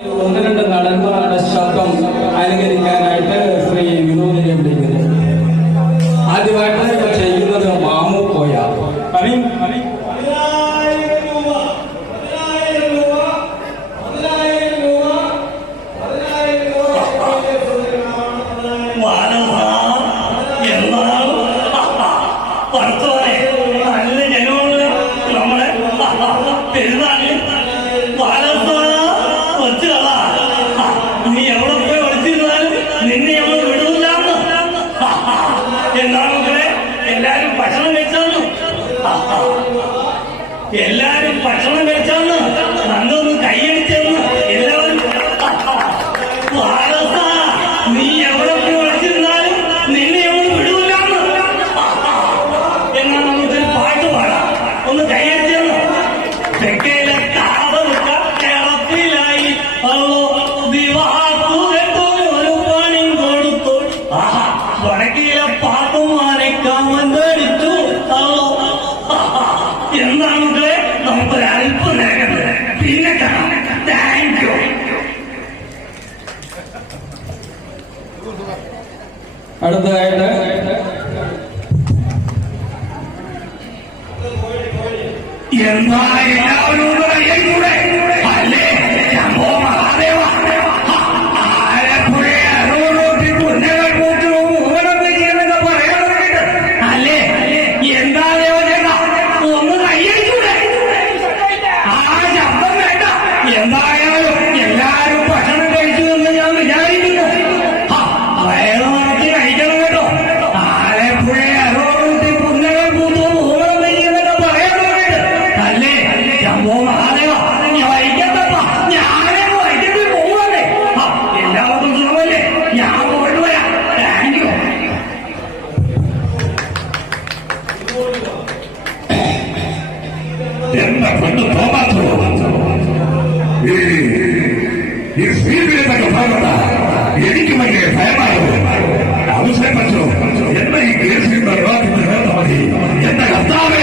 ഒന്ന് രണ്ട് നടന്മാരുടെ ശബ്ദം അനുകരിക്കാനായിട്ട് ശ്രീ വിനോദിനെ വിളിക്കുന്നത്. ആദ്യമായിട്ട് ചെയ്യുന്നത് മാമു പോയ നീ എവിടെ പോയി ഒളിച്ചിരുന്നാലും നിന്നെ നമ്മൾ വിടൂല്ലാന്ന്. എന്താണെങ്കിലേ എല്ലാരും ഭക്ഷണം കഴിച്ചാന്നു, എല്ലാരും ഭക്ഷണം കഴിച്ചാന്ന് നന്നൊന്ന് കൈയടിച്ചെന്ന് എല്ലാവരും. നീ എവിടെ പോയി ഒളിച്ചിരുന്നാലും നിന്നെ നമ്മൾ വിടൂല്ലാന്ന്. എന്നാൽ നമുക്ക് പാട്ട് പാടാം, ഒന്ന് കൈയടിച്ചെന്ന്. തെക്കേലെ താപമുട്ട കിളപ്പിലായി ഒരു പണി കൊടുത്തു. വടക്കിലെ പാട്ടുമാരെ കമന്തടിച്ചു. എന്താണെങ്കിലേ നമുക്കൊരൽപ്പം നേരം പിന്നെ കാണാം. Thank you. അടുത്തതായിട്ട് എന്താ എല്ലാവരും കൂടെ അല്ലേ മഹാദേവ ആലപ്പുഴ അറുപത്തി പുന്നകൾ കൂട്ടു ഊരൊക്കെ ചെയ്യുന്നൊക്കെ പറയാൻ തുടങ്ങിയിട്ട് അല്ലേ? എന്താ ദേവചേട്ട ഒന്ന് കയ്യടിക്കൂടെ? ആ ശബ്ദം വേണ്ട. എന്തായാലും എല്ലാരും ഭക്ഷണം കഴിച്ചു എന്ന് ഞാൻ വിചാരിക്കുന്നു. വയറ് നിറച്ച് കഴിക്കണം കേട്ടോ. ആലപ്പുഴ അറുപത്തി പുന്നകൾ കൂട്ടു ഊരൊക്കെ ചെയ്യുന്നൊക്കെ പറയാൻ തുടങ്ങിയിട്ട് അല്ലേ? ശംഭോ മഹാദേവ വൈകത്തപ്പ ഞാനേ വൈകത്തിൽ പോവാതെ. എല്ലാവർക്കും സുഖമല്ലേ? ഞാൻ പോയിട്ട് വരാം. Thank you. എന്താ പണ്ട് തോമാത്തോ ഈ സ്ത്രീകളൊക്കെ ഭാഗത്ത എനിക്ക് ഭയങ്കര ഭയമായോ? അവസരം പറ്റോ? എന്ന ഈ കേസിൽ നിർവാഹത്തിന് വേണ്ട മതി. എന്റെ കർത്താവേ